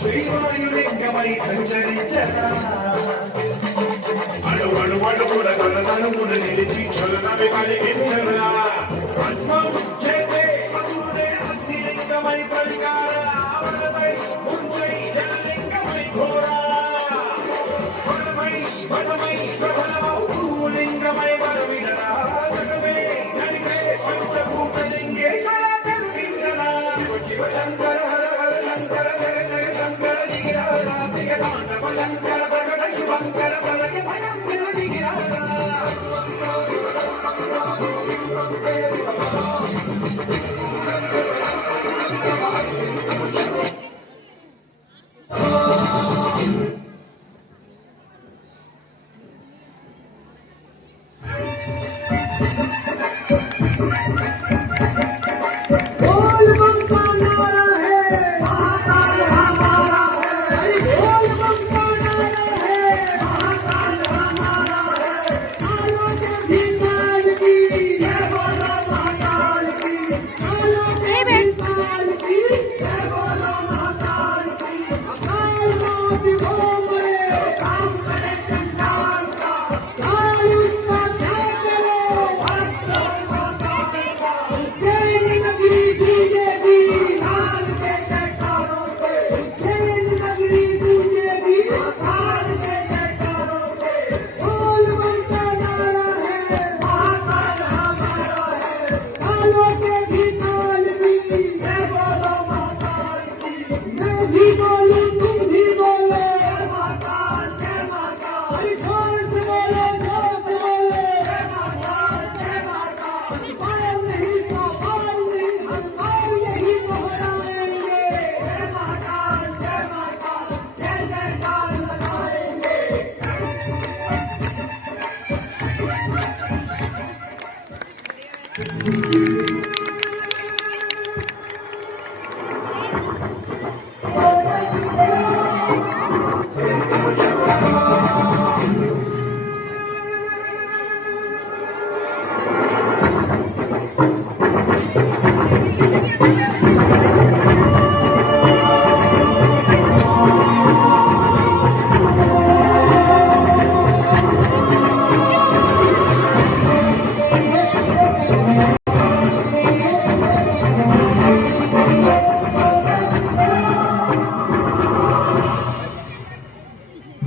శ్రీవాయులింగమై సంచరించరా అడుగడుగడు కూడా తనమున నిలిచి చలనవి కలిగించరా అస్మం చేతే అసురే అగ్నిలింగమై పరికారమై ముంచై జలలింగమై ఘోరా వరమై సఫలమౌ భూలింగమై వరమిడరా జగమే నడిపే పంచభూతలింగేశ్వర కల్పించరా శివ శంకర హర హర శంకర జయ జయ శంకర దిగిరారా దిగతాండవ శంకర ప్రకట శివంకర ప్రలయ భయంకర దిగిరారా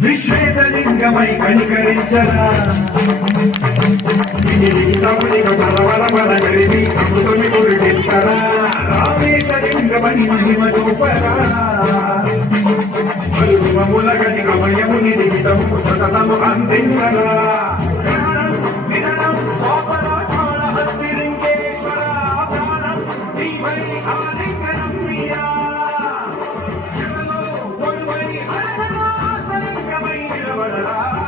విశ్వేశలింగమై కనికరించరా తమునిక బలవల బల కలిపి అమృతమి కురిపించరా రామేశలింగమని మహిమ చూపరా మరుమముల గని గమయముని దిగితము సతతము అందించరా Bye.